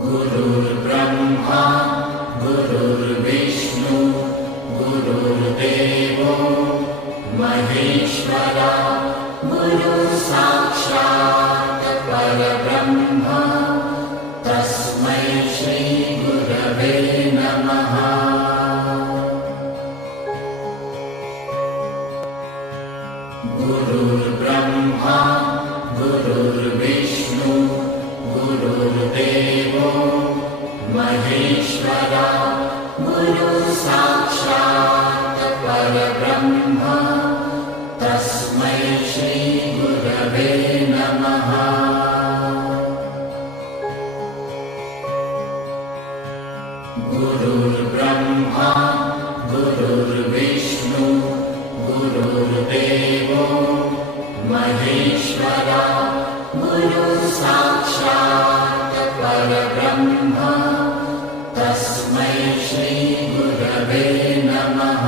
गुरुर्ब्रह्मा गुरुर्विष्णु गुरुर्देवो महेश्वरा गुरुसाक्षात् परब्रह्म तस्मै श्री गुरवे नमः। गुरुर्ब्रह्मा गुरुर्विष्णु गुरुर्देवो महेश्वरा गुरुसाक्षात् परब्रह्म तस्मै श्री गुरवे नमः। गुरुर्ब्रह्मा गुरुर्विष्णु गुरुर्देवो महेश्वरा गुरुसाक्षात् परब्रह्म तस्मै श्री गुरवे नमः।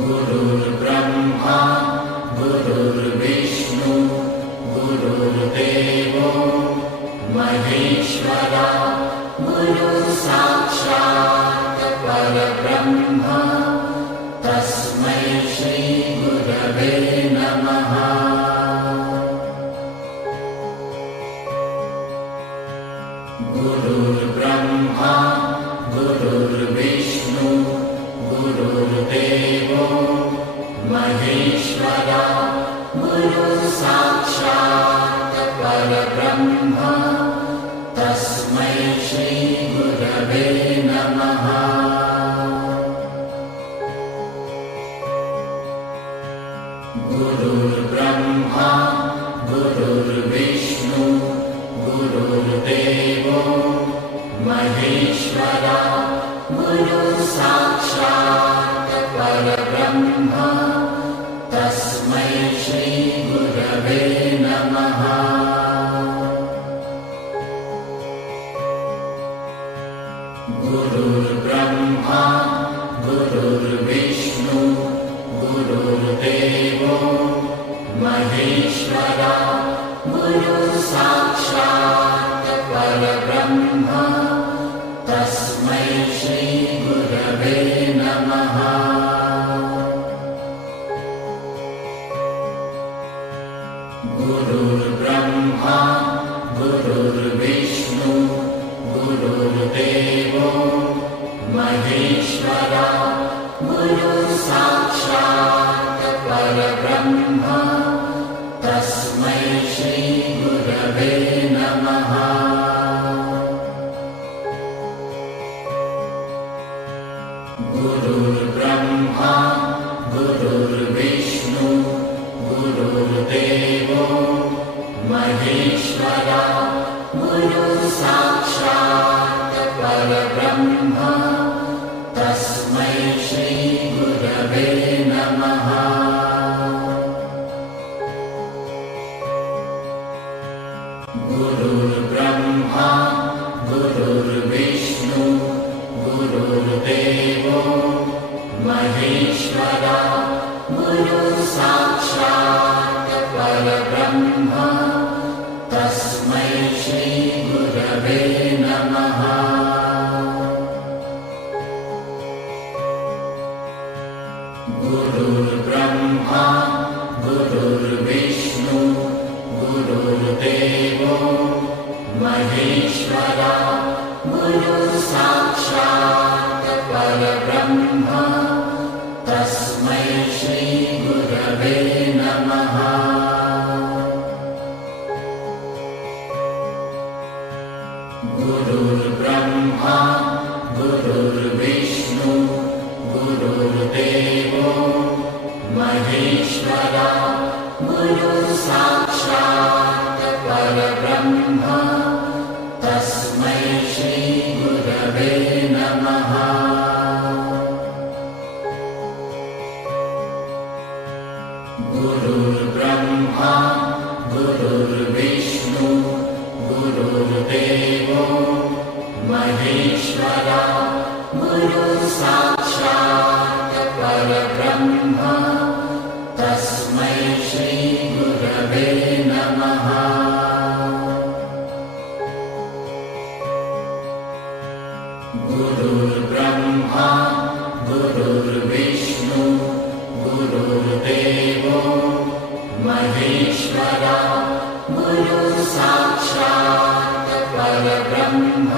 गुरुर्ब्रह्मा गुरुर्विष्णु गुरुर्देवो महेश्वरा गुरुसाक्षात् परब्रह्म तस्मै श्री गुरवे नमः। गुरुर्ब्रह्मा गुरुर्विष्णु गुरुर्देवो महेश्वरा गुरुसाक्षात् परब्रह्म तस्मै श्री गुरवे नमः। गुरुर्ब्रह्मा गुरुर्विष्णु गुरुर्देवो महेश्वरा गुरुसाक्षात् परब्रह्म तस्मै श्री गुरवे नमः। गुरुर्ब्रह्मा गुरुर्विष्णु गुरुर्देवो महेश्वरा गुरुसाक्षात् परब्रह्म तस्मै श्री गुरवे नमः। गुरुर्ब्रह्मा गुरुर्विष्णु गुरुर्देवो महेश्वरा गुरुसाक्षात् परब्रह्म तस्मै श्री गुरवे नमः। गुरुर्ब्रह्मा गुरुर्विष्णु गुरुर्देवो महेश्वरा गुरुसाक्षात् परब्रह्म तस्मै श्री गुरवे नमः। गुरुर्ब्रह्मा गुरुर्विष्णु गुरुर्देवो महेश्वरा गुरुसाक्षात् परब्रह्म तस्मै श्री गुरवे नमः। गुरुर्ब्रह्मा गुरुर्विष्णु गुरुर्देवो महेश्वरा गुरुसाक्षात् परब्रह्म तस्मै श्री गुरवे नमः। गुरुर्ब्रह्मा गुरुर्विष्णु गुरुर्देवो महेश्वरा गुरुसाक्षात् परब्रह्म तस्मै श्री गुरवे नमः। गुरुर्ब्रह्मा गुरुर्विष्णु गुरुर्देवो महेश्वरा गुरुसाक्षात् परब्रह्म गुरुर्ब्रह्मा गुरुर्विष्णु गुरुर्देवो महेश्वरा गुरुसाक्षात् परब्रह्म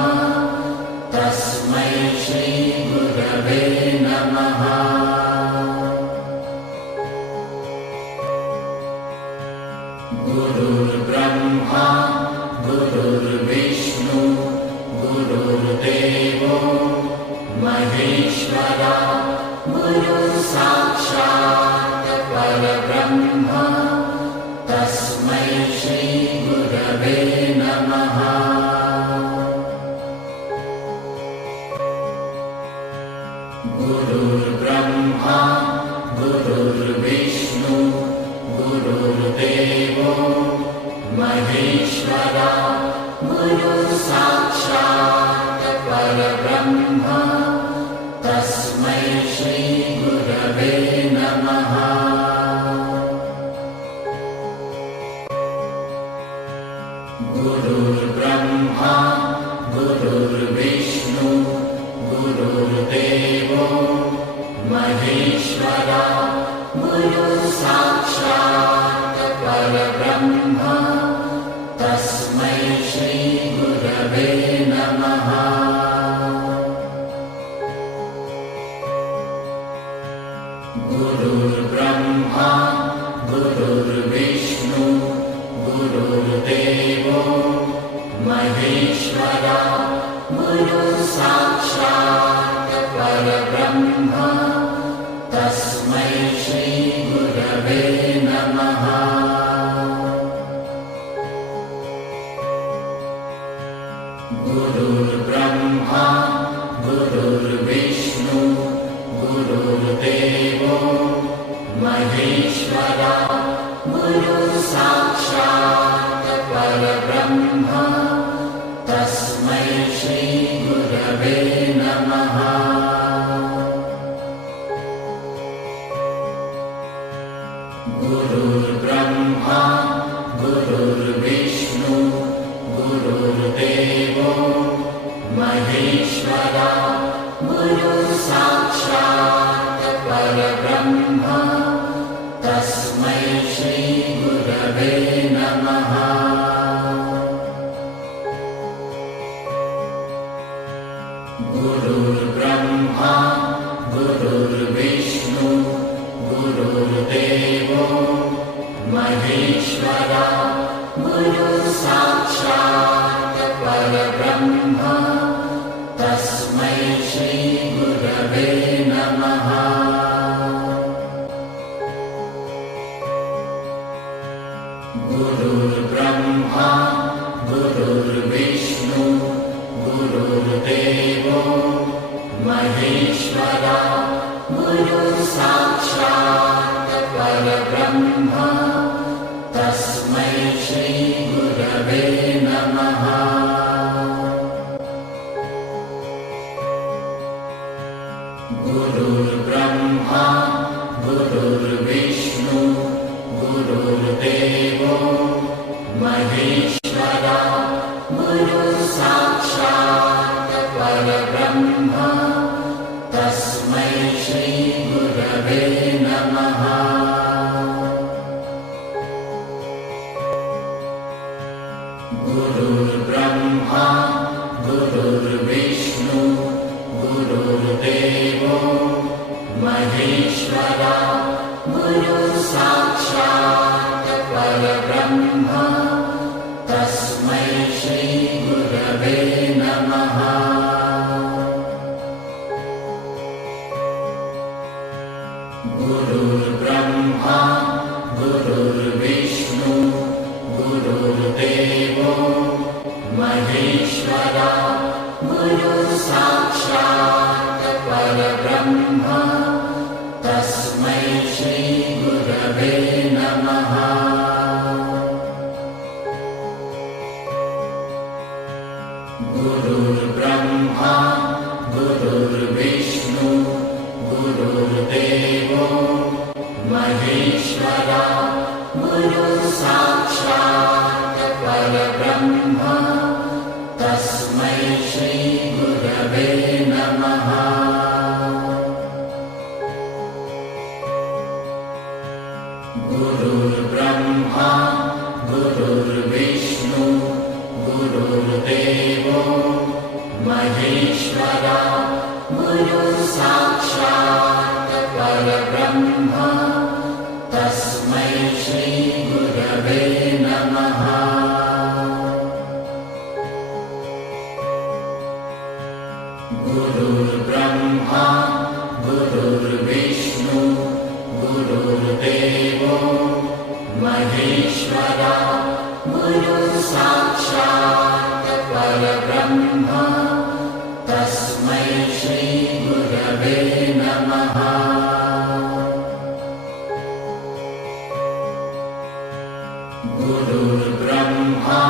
तस्मै श्रीगुरवे नमः। गुरुर्ब्रह्मा गुरुर्विष्णु गुरुर्देवो महेश्वरा गुरुसाक्षात् परब्रह्म तस्मै श्रीगुरवे नमः। गुरुर्ब्रह्मा गुरुर्विष्णु गुरुर्देवो महेश्वरा गुरुसाक्षात् परब्रह्म तस्मै श्रीगुरवे नमः। गुरुर्ब्रह्मा गुरुर्विष्णु गुरुर्देवो महेश्वरा गुरुसाक्षात् परब्रह्म तस्मै श्रीगुरवे नमः। गुरुर्ब्रह्मा गुरुर्विष्णु गुरुर्देवो महेश्वरा गुरुसाक्षात् परब्रह्म तस्मै श्रीगुरवे नमः। गुरुर्ब्रह्मा गुरुर्विष्णु गुरुर्देवो महेश्वरा गुरुसाक्षात् परब्रह्म तस्मै श्रीगुरवे नमः। गुरुर्ब्रह्मा गुरुर्विष्णु गुरुर्देवो महेश्वरा गुरुसाक्षात् परब्रह्म तस्मै श्रीगुरवे नमः। गुरुर्ब्रह्मा गुरुर्विष्णु गुरुर्देवो महेश्वरा गुरुसाक्षात् परब्रह्म तस्मै श्रीगुरवे नमः। गुरुर्ब्रह्मा गुरुर्विष्णु गुरुर्देवो महेश्वरा गुरुसाक्षात् परब्रह्म तस्मै श्रीगुरवे नमः। गुरुर्ब्रह्मा गुरुर्विष्णु गुरुर्देवो महेश्वरा गुरुसाक्षात् परब्रह्म तस्मै श्रीगुरवे नमः। गुरुर्ब्रह्मा गुरुर्विष्णु गुरुर्देवो महेश्वरा गुरुसाक्षात् परब्रह्म तस्मै श्रीगुरवे नमः। गुरुर्ब्रह्मा गुरुर्विष्णु गुरुर्देवो महेश्वरा गुरुसाक्षात् परब्रह्म तस्मै श्रीगुरवे नमः। गुरुर्ब्रह्मा गुरुर्विष्णु गुरुर्देवो महेश्वरा गुरुसाक्षात् परब्रह्म तस्मै श्रीगुरवे नमः। साक्षात् परब्रह्म तस्मै श्री गुरवे नमः। गुरुर्ब्रह्मा गुरुर्विष्णु गुरुर्देवो महेश्वरा गुरुसाक्षात् परब्रह्म तस्मै श्री गुरवे नमः। गुरुर्ब्रह्मा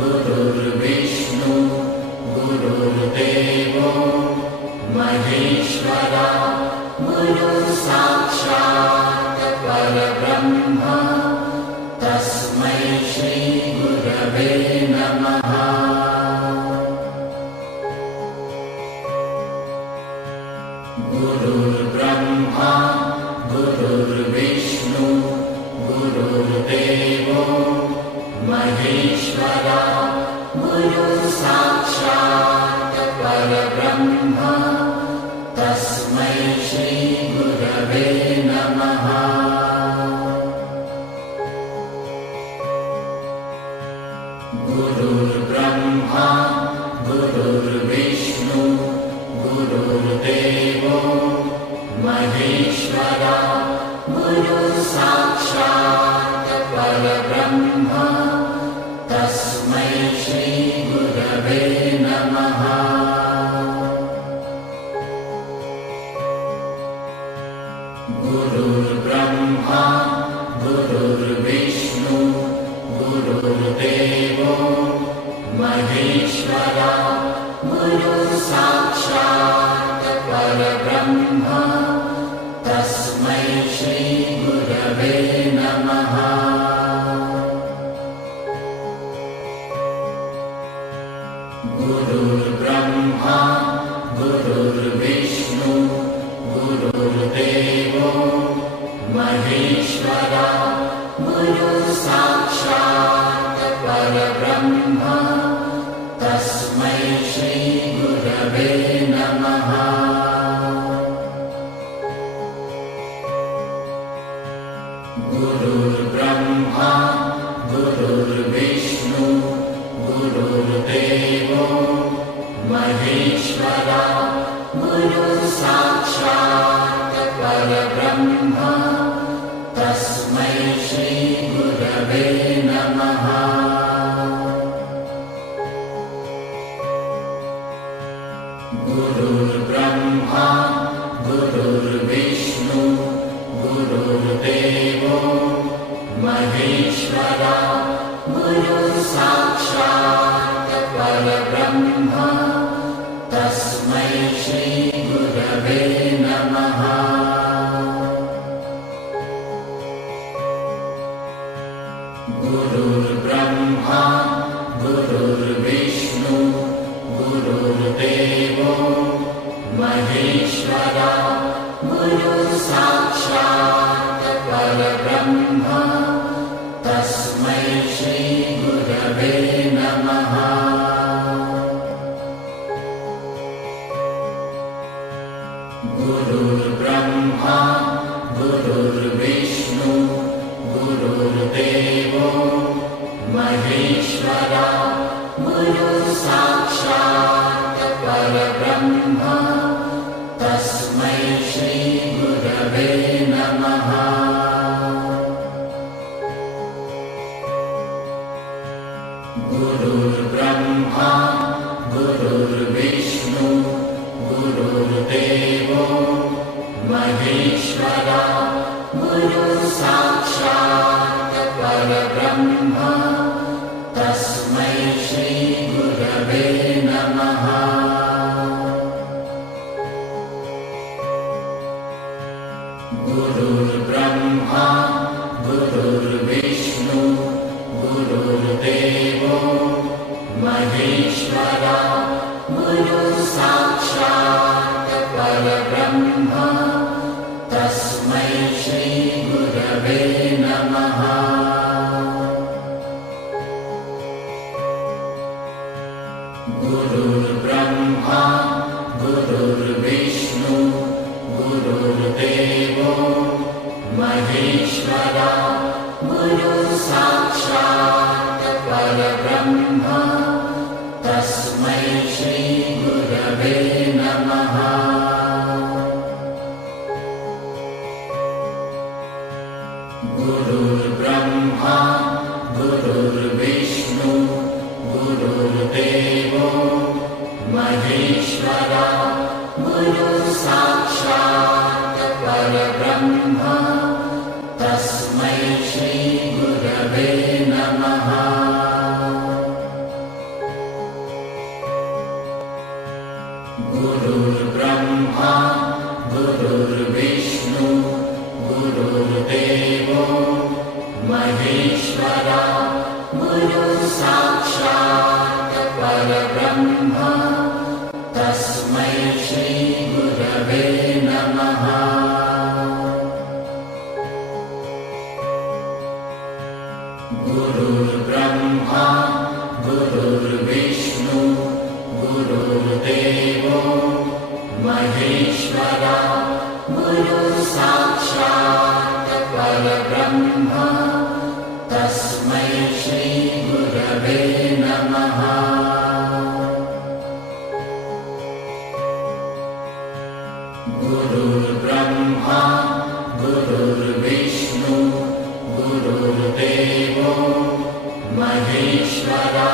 गुरुर्विष्णु गुरुर्देवो महेश्वरा गुरुसाक्षात् परब्रह्म तस्मै श्री गुरवे नमः। गुरुर्ब्रह्मा गुरुर्विष्णु गुरुर्देवो महेश्वरा गुरुसाक्षात् परब्रह्म तस्मै श्री गुरवे नमः। गुरुर्ब्रह्मा गुरुर्विष्णु गुरुर्देवो महेश्वरा गुरुसाक्षात् परब्रह्म तस्मै श्री गुरवे नमः। गुरुर्ब्रह्मा गुरुर्विष्णु गुरुर्देवो महेश्वरा गुरुसाक्षात् परब्रह्म तस्मै श्री गुरवे नमः। गुरुर्ब्रह्मा गुरुर्विष्णु गुरुर्देवो महेश्वरा गुरुसाक्षात् परब्रह्म तस्मै श्री गुरवे नमः। गुरुर्ब्रह्मा गुरुर्विष्णु गुरुर्देवो महेश्वरा गुरुसाक्षात् परब्रह्म तस्मै श्री गुरवे नमः। गुरुर्ब्रह्मा गुरुर्विष्णु गुरुर्देवो महेश्वरा गुरुसाक्षात् परब्रह्म तस्मै श्री गुरवे नमः। गुरुर्ब्रह्मा गुरुर्विष्णु गुरुर्देवो महेश्वरा गुरुसाक्षात् परब्रह्म तस्मै श्री गुरवे नमः। गुरुर्ब्रह्मा गुरुर्विष्णु गुरुर्देवो महेश्वरा गुरुसाक्षात् परब्रह्म तस्मै श्री गुरवे नमः। गुरुर्ब्रह्मा गुरुर्विष्णु गुरुर्देवो महेश्वरा गुरुसाक्षात् परब्रह्म तस्मै श्री गुरवे नमः। गुरुर्ब्रह्मा गुरुर्विष्णु गुरुर्देवो महेश्वरा गुरुसाक्षात् परब्रह्म तस्मै श्री गुरवे नमः। गुरुर्ब्रह्मा गुरुर्विष्णु महेश्वरा गुरुः साक्षात् परब्रह्म तस्मै श्री गुरवे नमः। गुरुर्ब्रह्मा गुरुर्विष्णु गुरुर्देवो महेश्वरा गुरुः साक्षात् परब्रह्म तस्मै श्री गुरवे नमः। गुरुर्ब्रह्मा गुरुर्विष्णु गुरुर्देवो महेश्वरा गुरुः साक्षात् परब्रह्म तस्मै श्री गुरवे नमः। गुरुर्ब्रह्मा गुरुर्विष्णु गुरुर्देवो महेश्वरा गुरुः साक्षात् परब्रह्म तस्मै श्री गुरवे नमः। गुरुर्ब्रह्मा गुरुर्विष्णु गुरुर्देवो महेश्वरा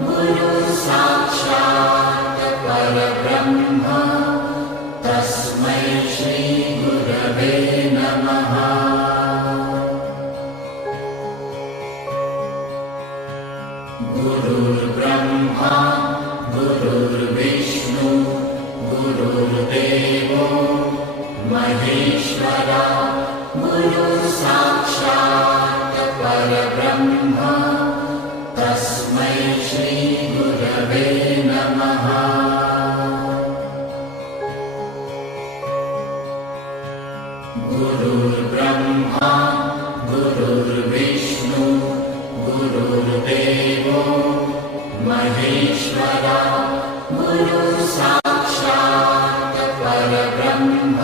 गुरुः साक्षात् परब्रह्म तस्मै श्री गुरवे नमः। गुरुर्ब्रह्मा गुरुर्विष्णु गुरुर्देवो महेश्वरा गुरुः साक्षात् परब्रह्म तस्मै श्री गुरवे नमः। गुरुर्ब्रह्मा गुरुर्विष्णु गुरुर्देवो महेश्वरा गुरुः साक्षात् परब्रह्म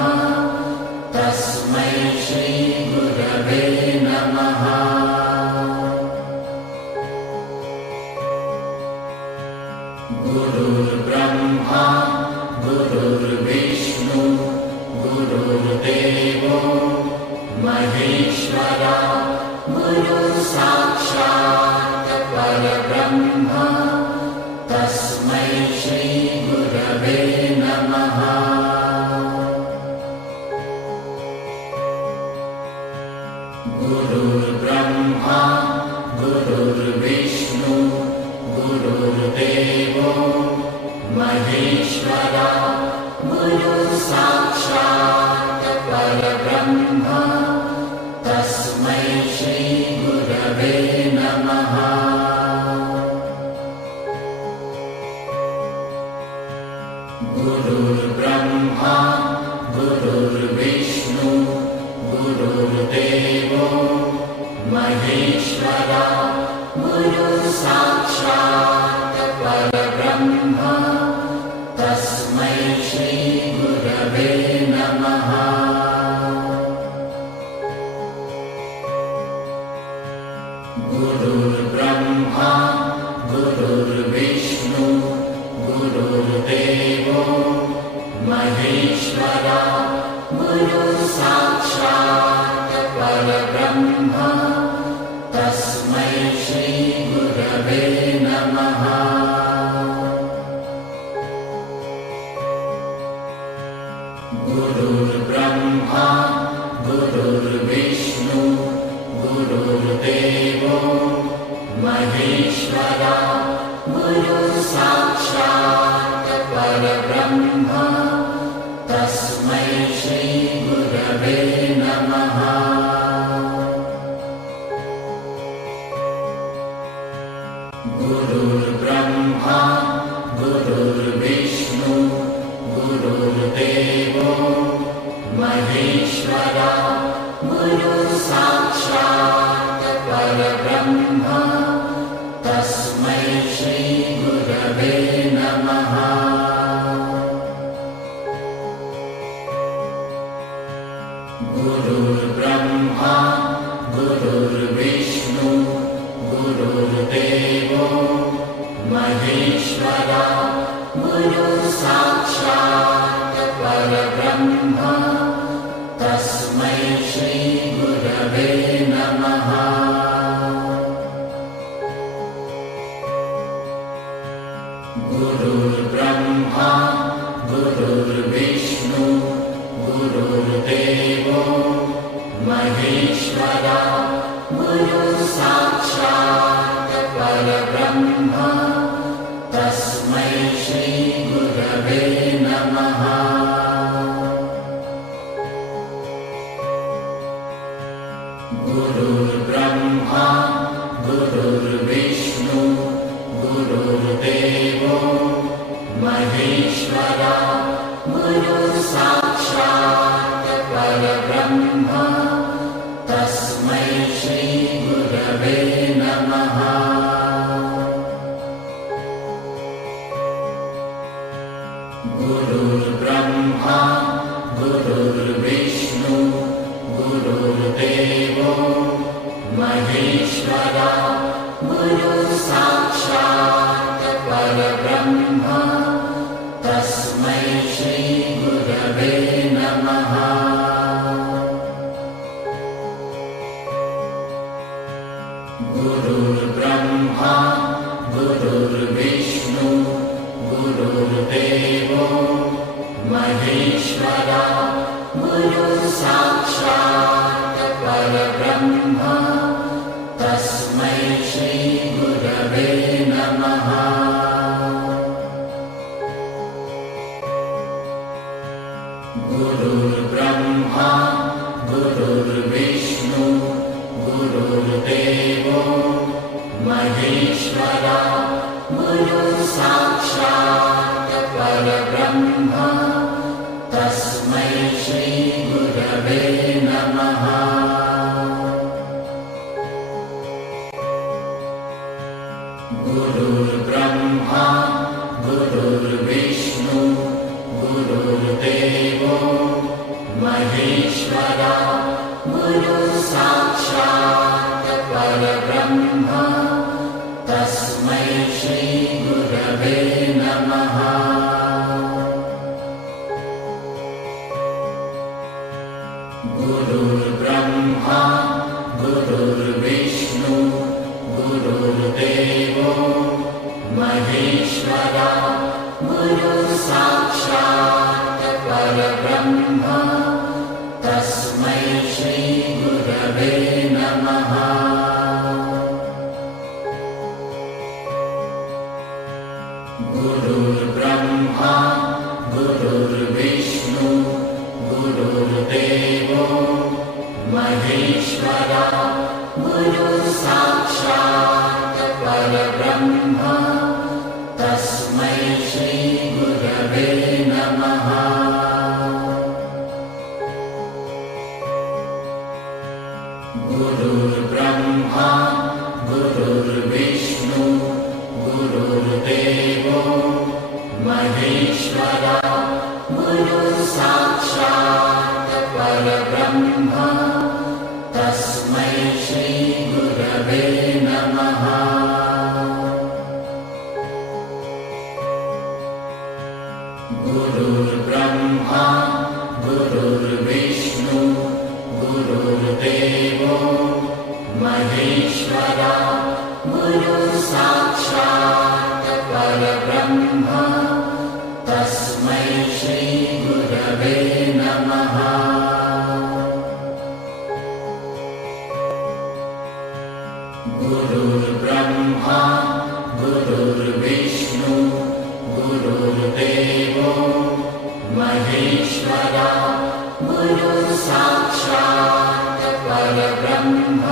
तस्मै श्री गुरवे नमः। गुरुर्ब्रह्मा गुरुर्विष्णु गुरुर्देवो महेश्वरा गुरुः साक्षात् परब्रह्म तस्मै श्री गुरवे नमः। गुरुर्ब्रह्मा गुरुर्विष्णु गुरुर्देवो महेश्वरा गुरुः साक्षात् परब्रह्म तस्मै श्री गुरवे नमः। गुरुर्ब्रह्मा गुरुर्विष्णु गुरुर्देवो महेश्वरा गुरुः साक्षात् परब्रह्म तस्मै श्री गुरवे नमः। गुरुर्ब्रह्मा गुरुर्विष्णु गुरुर्देवो महेश्वरा गुरुः साक्षात् परब्रह्म तस्मै श्री गुरवे नमः। गुरुर्ब्रह्मा गुरुर्विष्णु गुरुर्देवो महेश्वरा गुरुः साक्षात् परब्रह्म तस्मै श्री गुरवे नमः। गुरुर्ब्रह्मा गुरुर्विष्णु गुरुर्देवो महेश्वरा गुरुः साक्षात् परब्रह्म तस्मै श्री गुरवे नमः। गुरुर्ब्रह्मा गुरुर्विष्णु गुरुर्देवो महेश्वरा गुरुसाक्षात् परब्रह्म तस्मै श्रीगुरवे नमः। गुरुर्ब्रह्मा गुरुर्विष्णु गुरुर्देवो महेश्वरा गुरुसाक्षात् परब्रह्म तस्मै श्रीगुरवे नमः। गुरुर्ब्रह्मा गुरुर्विष्णु गुरुर्देवो महेश्वरा गुरुसाक्षात् परब्रह्म तस्मै श्रीगुरवे नमः। गुरुर्ब्रह्मा गुरुर्विष्णु गुरुर्देवो महेश्वरा गुरुसाक्षात् परब्रह्म तस्मै श्रीगुरवे नमः। गुरुर्ब्रह्मा गुरुर्विष्णु गुरुर्देवो महेश्वरा गुरुसाक्षात् परब्रह्म तस्मै श्रीगुरवे नमः। गुरुर्ब्रह्मा गुरुर्विष्णु गुरुर्देवो महेश्वरा गुरुसाक्षात् परब्रह्म तस्मै श्रीगुरवे नमः। गुरुर्ब्रह्मा गुरुर्विष्णु गुरुर्देवो महेश्वरा गुरुसाक्षात् परब्रह्म तस्मै श्रीगुरवे नमः। गुरुर्ब्रह्मा गुरुर्विष्णु गुरुर्देवो महेश्वरा गुरुसाक्षात् परब्रह्म तस्मै श्रीगुरवे नमः। गुरुर्ब्रह्मा गुरुर्विष्णु गुरुर्देवो महेश्वरा गुरुसाक्षात् परब्रह्म तस्मै श्रीगुरवे नमः। गुरुर्ब्रह्मा गुरुर्विष्णु गुरुर्देवो महेश्वरा गुरुसाक्षात् परब्रह्म तस्मै श्रीगुरवे नमः। गुरुर्ब्रह्मा गुरुर्विष्णु गुरुर्देवो महेश्वरा गुरुसाक्षात् परब्रह्म तस्मै श्रीगुरवे नमः। गुरुर्ब्रह्मा गुरुर्विष्णु गुरुर्देवो महेश्वरा गुरुसाक्षात् परब्रह्म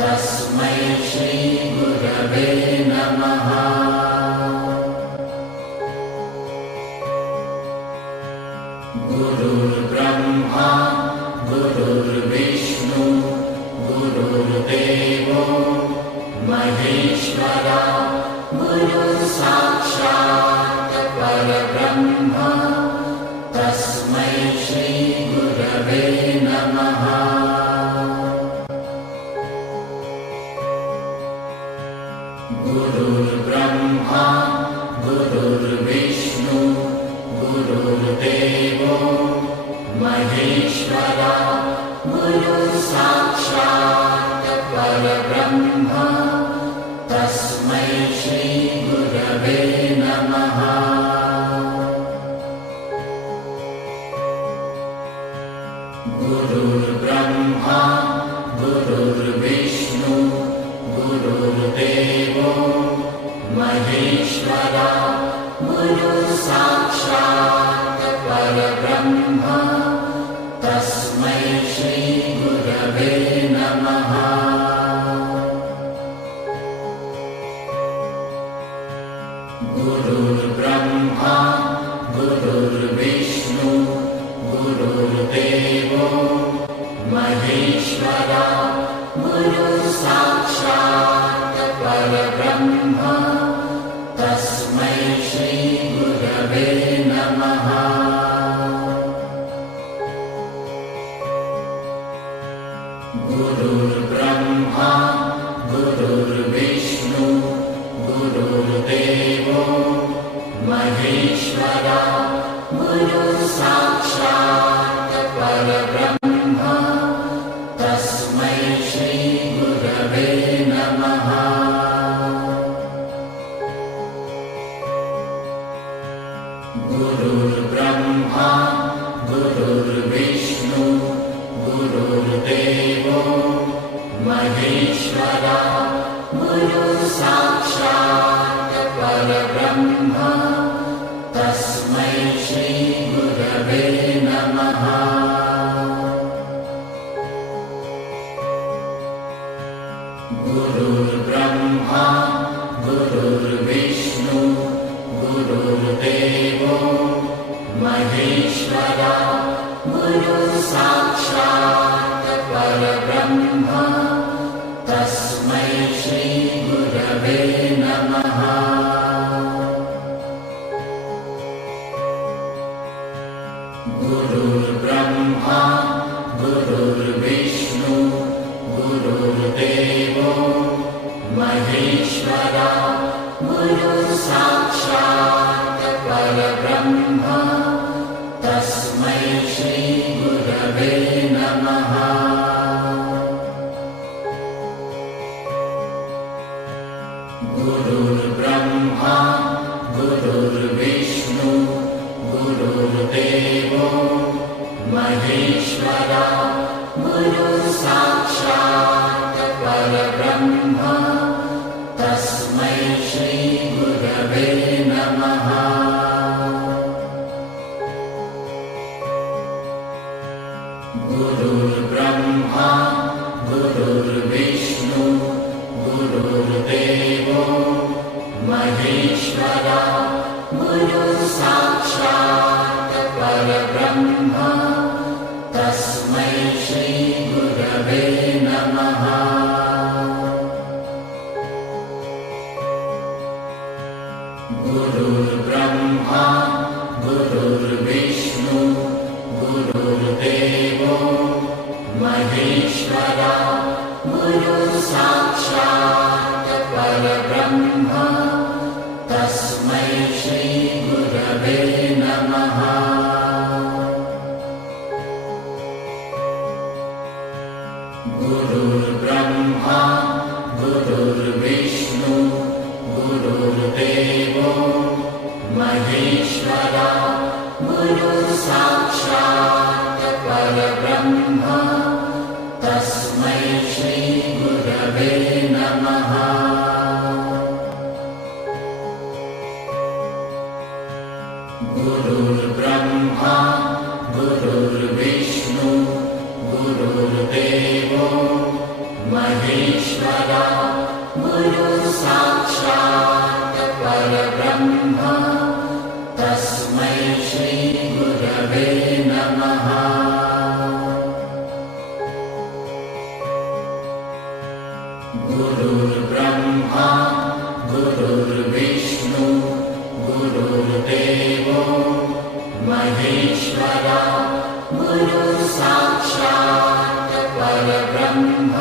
तस्मै श्रीगुरवे नमः। गुरुर्ब्रह्मा गुरुर्विष्णु गुरुर्देवो महेश्वरा गुरुसाक्षात् परब्रह्म तस्मै श्रीगुरवे साक्षात् परब्रह्म तस्मै श्रीगुरवे नमः। गुरुर्ब्रह्मा गुरुर्विष्णु गुरुर्देवो महेश्वरा गुरुसाक्षात् परब्रह्म तस्मै श्रीगुरवे नमः। गुरुर्ब्रह्मा गुरुर्विष्णु गुरुर्देवो महेश्वरा गुरुसाक्षात् परब्रह्म तस्मै श्रीगुरवे नमः। गुरुर्ब्रह्मा गुरुर्विष्णु गुरुर्देवो महेश्वरा गुरुसाक्षात् परब्रह्म तस्मै श्रीगुरवे नमः। गुरुर्ब्रह्मा गुरुर्विष्णु गुरुर्देवो महेश्वरा गुरुसाक्षात् परब्रह्म तस्मै श्रीगुरवे नमः। गुरुर्ब्रह्मा गुरुर्विष्णु गुरुर्देवो महेश्वरा गुरुसाक्षात् परब्रह्म तस्मै श्रीगुरवे नमः। गुरुर्ब्रह्मा गुरुर्विष्णु गुरुर्देवो महेश्वरा गुरुसाक्षात् परब्रह्म तस्मै श्रीगुरवे नमः। गुरुर्ब्रह्मा गुरुर्विष्णु गुरुर्देवो महेश्वरा गुरुसाक्षात् परब्रह्म तस्मै श्रीगुरवे नमः। गुरुर्ब्रह्मा गुरुर्विष्णु गुरुर्देवो महेश्वरा गुरुसाक्षात् परब्रह्म तस्मै श्रीगुरवे नमः। गुरुर्ब्रह्मा गुरुर्विष्णु गुरुर्देवो महेश्वरा गुरुसाक्षात् परब्रह्म तस्मै श्रीगुरवे नमः। गुरुर्ब्रह्मा गुरुर्विष्णु गुरुर्देवो महेश्वरा गुरुसाक्षात् परब्रह्म तस्मै श्रीगुरवे नमः। गुरुर्ब्रह्मा गुरुर्विष्णु गुरुर्देवो महेश्वरा गुरुसाक्षात् परब्रह्म तस्मै श्रीगुरवे नमः। गुरुर्ब्रह्मा गुरुर्विष्णु गुरुर्देवो महेश्वरा गुरुसाक्षात् परब्रह्म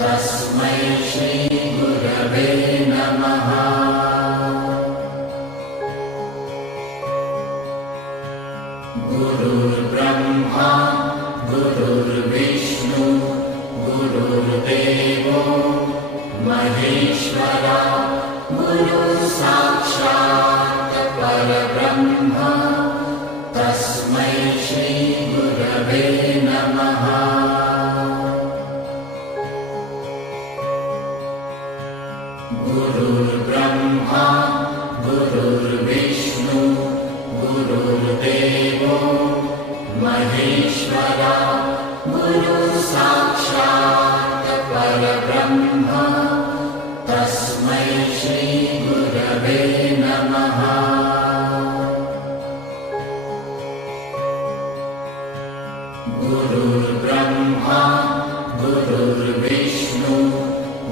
तस्मै श्रीगुरवे नमः। गुरुर्ब्रह्मा गुरुर्विष्णु गुरुर्देवो महेश्वरा गुरुसाक्षात् परब्रह्म तस्मै श्रीगुरवे नमः। गुरुर्ब्रह्मा गुरुर्विष्णु गुरुर्देवो महेश्वरा गुरुसाक्षात् परब्रह्म तस्मै श्रीगुरवे नमः। गुरुर्ब्रह्मा गुरुर्विष्णु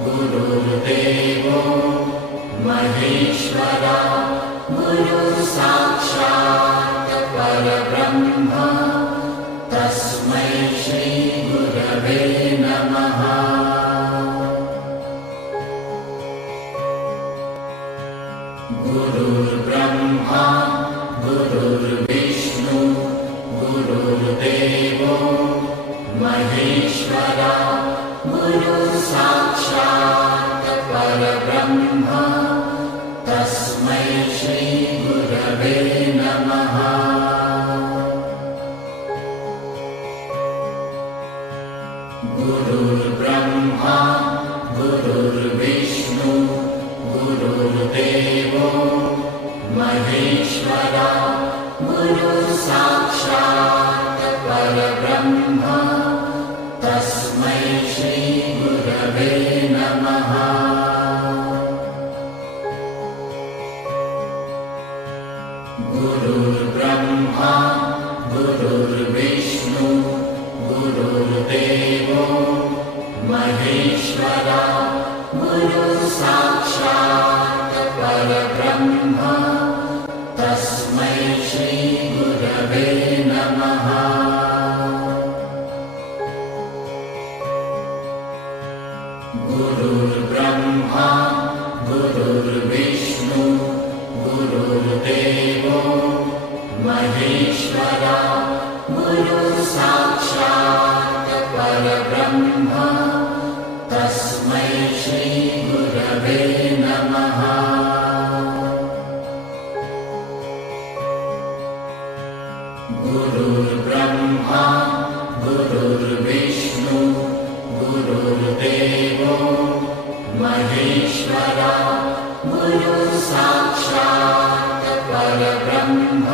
गुरुर्देवो महेश्वरा गुरुसाक्षात् परब्रह्म तस्मै श्रीगुरवे नमः। गुरुर्ब्रह्मा गुरुर्विष्णु गुरुर्देवो महेश्वरा गुरुसाक्षात् परब्रह्म तस्मै श्रीगुरवे नमः। गुरुर्ब्रह्मा गुरुर्विष्णु गुरुर्देवो महेश्वरा गुरुसाक्षात् परब्रह्म तस्मै श्रीगुरवे नमः। गुरुर्ब्रह्मा गुरुर्विष्णु गुरुर्देवो महेश्वरा गुरुसाक्षात् परब्रह्म तस्मै श्रीगुरवे नमः। गुरुर्ब्रह्मा गुरुर्विष्णु गुरुर्देवो महेश्वरा गुरुसाक्षात् परब्रह्म तस्मै श्रीगुरवे नमः। गुरुर्ब्रह्मा गुरुर्विष्णु गुरुर्देवो महेश्वरा गुरुसाक्षात् परब्रह्म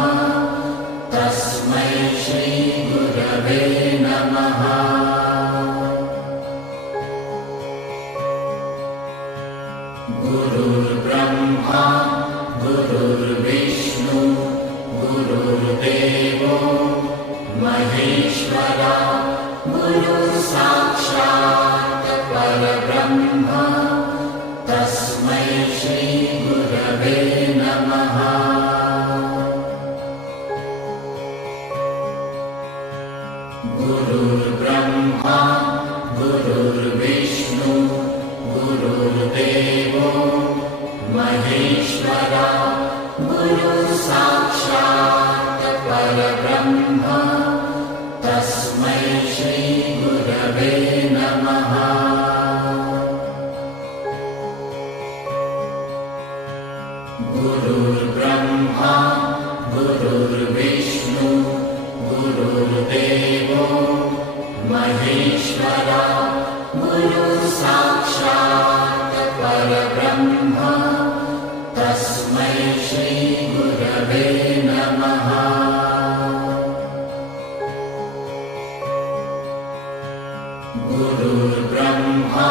तस्मै श्रीगुरवे नमः। गुरुर्ब्रह्मा गुरुर्विष्णु गुरुर्देवो महेश्वरा गुरुसाक्षात् परब्रह्म तस्मै श्रीगुरवे नमः। गुरुर्ब्रह्मा गुरुर्विष्णु गुरुर्देवो महेश्वरा गुरुसाक्षात् परब्रह्म तस्मै श्रीगुरवे नमः। गुरुर्ब्रह्मा गुरुर्विष्णु गुरुर्देवो महेश्वरा गुरुसाक्षात् परब्रह्म तस्मै श्रीगुरवे नमः। गुरुर्ब्रह्मा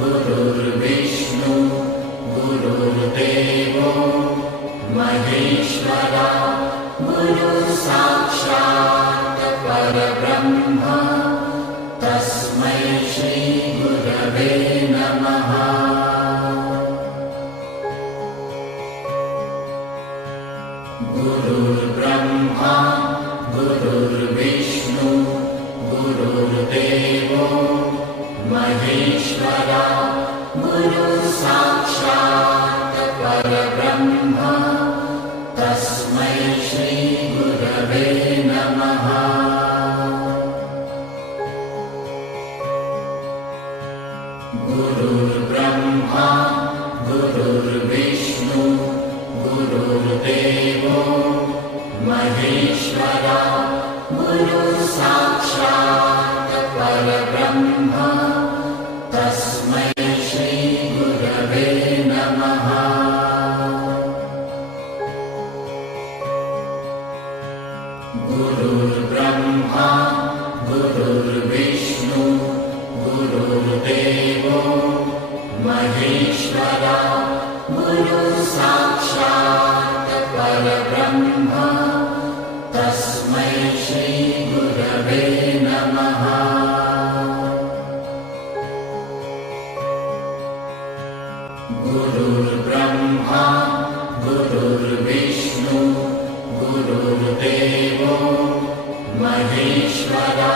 गुरुर्विष्णु गुरुर्देवो महेश्वरा गुरुसाक्षात् परब्रह्म तस्मै श्रीगुरवे नमः। गुरुर्ब्रह्मा गुरुर्विष्णु गुरुर्देवो महेश्वरा गुरुसाक्षात् परब्रह्म तस्मै श्रीगुरवे नमः। साक्षात् परब्रह्म तस्मै श्री गुरवे नमः। गुरुर्ब्रह्मा गुरुर्विष्णु गुरुर्देवो महेश्वरा साक्षात् परब्रह्म तस्मै श्री गुरवे नमः। गुरुर्ब्रह्मा गुरुर्विष्णु गुरुर्देवो महेश्वरा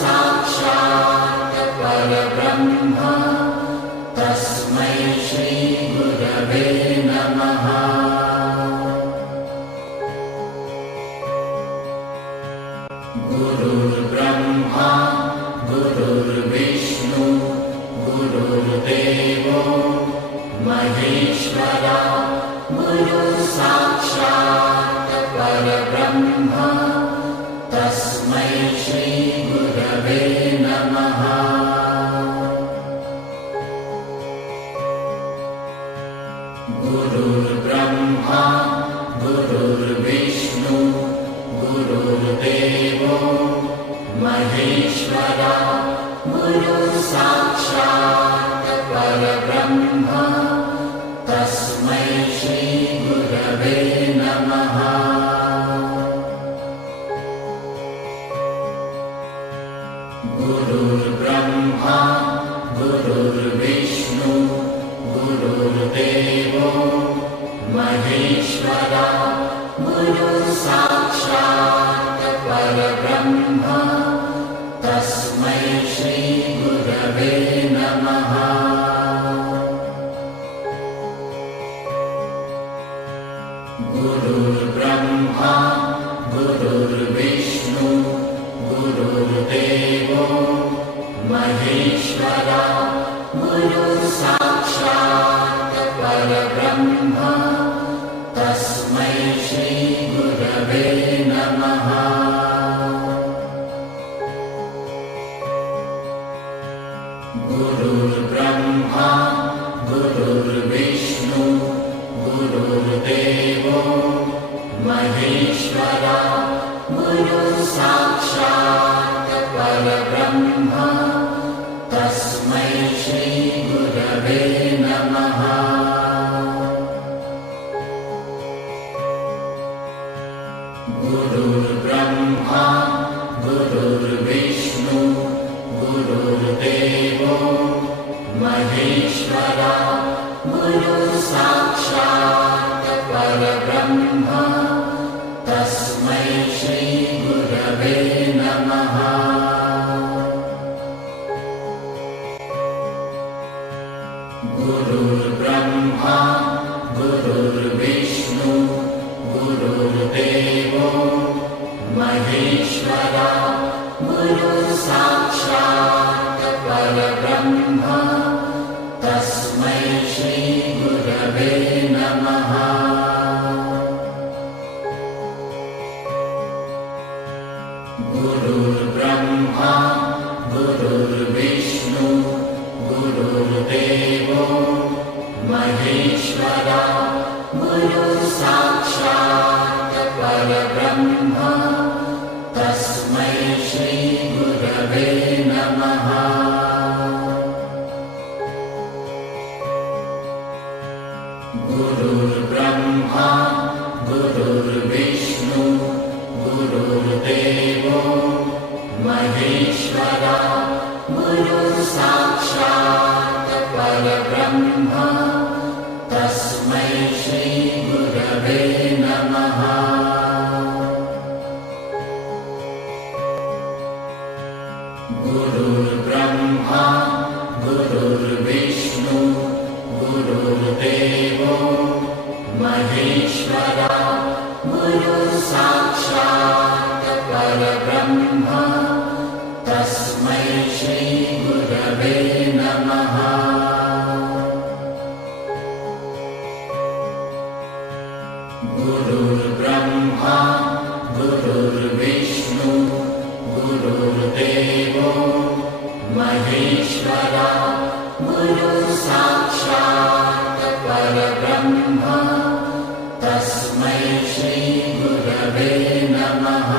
साक्षात् परब्रह्म तस्मै श्री गुरवे नमः। गुरुर्ब्रह्मा गुरुर्विष्णु गुरुर्देवो महेश्वरा साक्षात् परब्रह्म तस्मै श्री गुरवे नमः। गुरुर्ब्रह्मा गुरुर्विष्णु गुरुर्देवो महेश्वरा साक्षात् परब्रह्म तस्मै श्री गुरवे नमः। गुरुर्ब्रह्मा गुरुर्विष्णु गुरुर्देवो महेश्वरा साक्षात् परब्रह्म तस्मै श्री गुरवे नमः। गुरुर्ब्रह्मा गुरुर्विष्णु गुरुर्देवो महेश्वरा साक्षात् परब्रह्म तस्मै श्री गुरवे नमः। गुरुर्ब्रह्मा गुरुर्विष्णु गुरुर्देवो महेश्वरा साक्षात् परब्रह्म तस्मै श्री गुरवे नमः। गुरुर्ब्रह्मा गुरुर्विष्णु गुरुर्देवो महेश्वरा साक्षात् परब्रह्म तस्मै श्री गुरवे नमः। गुरुर्ब्रह्मा गुरुर्विष्णु गुरुर्देवो महेश्वरा साक्षात् परब्रह्म तस्मै श्री गुरवे नमः। गुरुर्ब्रह्मा गुरुर्विष्णु गुरुर्देवो महेश्वरा साक्षात् परब्रह्म तस्मै श्री गुरवे नमः। गुरुर्ब्रह्मा गुरुर्विष्णु गुरुर्देवो महेश्वरा साक्षात् परब्रह्म तस्मै श्री गुरवे नमः। गुरुर्ब्रह्मा गुरुर्विष्णु गुरुर्देवो महेश्वरा साक्षात् परब्रह्म तस्मै श्री गुरवे नमः। गुरुर्ब्रह्मा गुरुर्विष्णु गुरुर्देवो महेश्वरा गुरुसाक्षात् परब्रह्म तस्मै श्रीगुरवे नमः।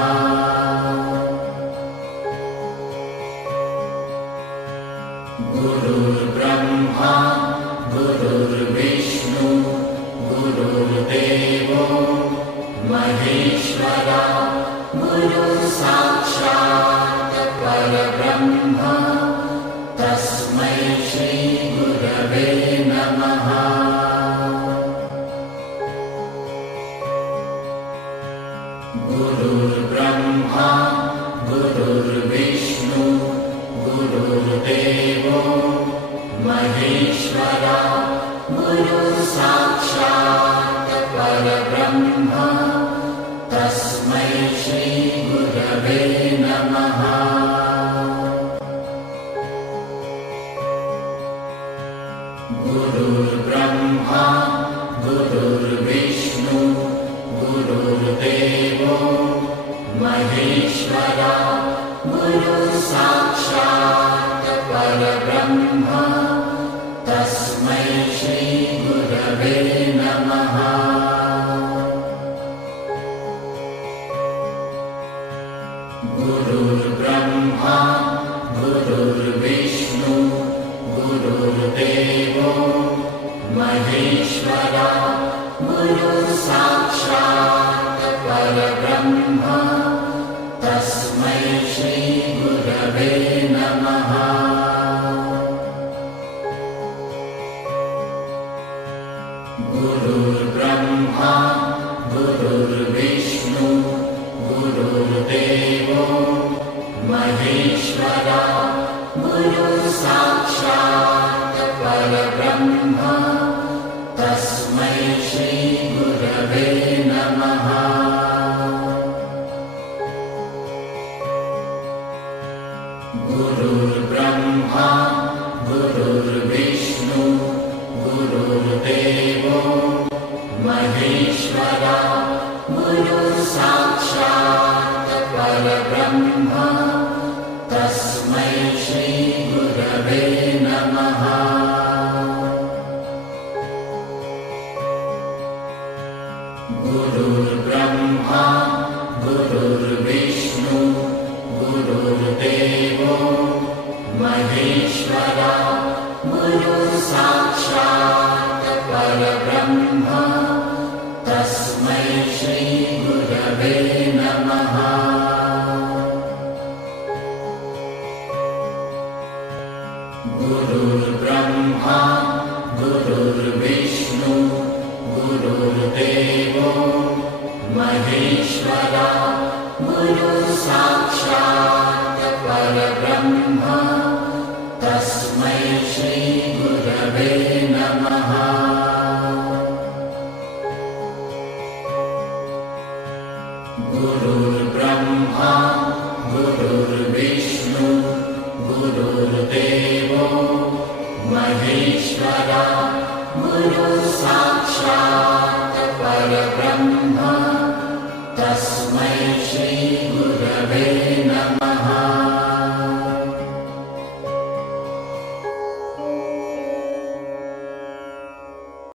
गुरुर्ब्रह्मा गुरुर्विष्णु गुरुर्देवो महेश्वरा गुरुसाक्षात् परब्रह्म तस्मै श्रीगुरवे नमः। गुरुर्ब्रह्मा गुरुर्विष्णु गुरुर्देवो महेश्वरा गुरुसाक्षात् परब्रह्म तस्मै श्रीगुरवे नमः। गुरुर्ब्रह्मा गुरुर्विष्णु गुरुर्देवो महेश्वरा गुरुसाक्षात् परब्रह्म तस्मै श्रीगुरवे नमः। गुरुर्ब्रह्मा गुरुर्विष्णु गुरुर्देवो महेश्वरा गुरुसाक्षात् परब्रह्म तस्मै श्रीगुरवे नमः। गुरुर्ब्रह्मा गुरुर्विष्णु गुरुर्देवो महेश्वरा गुरुसाक्षात् परब्रह्म तस्मै श्रीगुरवे नमः। गुरुर्ब्रह्मा गुरुर्विष्णु गुरुर्देवो महेश्वरा गुरुसाक्षात् परब्रह्म तस्मै श्रीगुरवे नमः। गुरुर्ब्रह्मा गुरुर्विष्णु गुरुर्देवो महेश्वरा गुरुसाक्षात् परब्रह्म तस्मै श्रीगुरवे नमः। गुरुर्ब्रह्मा गुरुर्विष्णु गुरुर्देवो महेश्वरा गुरुसाक्षात् परब्रह्म तस्मै श्रीगुरवे नमः। गुरुर्ब्रह्मा गुरुर्विष्णु गुरुर्देवो महेश्वरा गुरुसाक्षात्